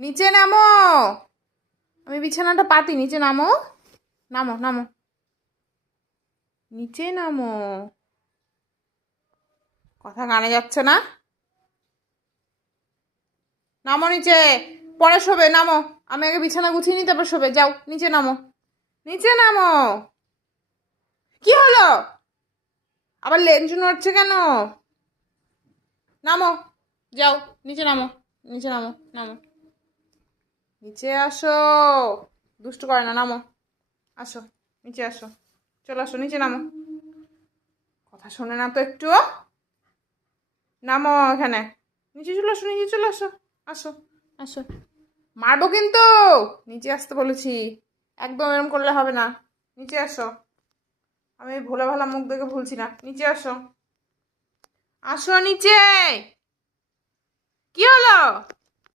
নিচে নামো। আমি বিছানাটা পাতি, নিচে নামো। নামো নামো, নিচে নামো। কথা কানে যাচ্ছে না। নামো নিচে, পরে শোবে। নামো, আমি আগে বিছানা গুছিয়ে নিই, তারপর শোবে। যাও নিচে নামো, নিচে নামো। কি হলো? আবার লেঞ্চ নড়ছে কেন? নামো, যাও নিচে নামো, নিচে নামো, নামো, নিচে আসো। দুষ্টু করে না, নামো। আসো, নিচে আসো, চলে আসো, নিচে নামো। কথা শোনে না তো একটু। নামো এখানে, নিচে চলে আসো, নিচে চলে আসো। আসো, আসো। মারবো কিন্তু। নিচে আসতে বলেছি, একদম এরকম করলে হবে না। নিচে আসো, আমি ভোলা ভালা মুখ দেখে ভুলছি না। নিচে আসো, আসো নিচে। কি হলো?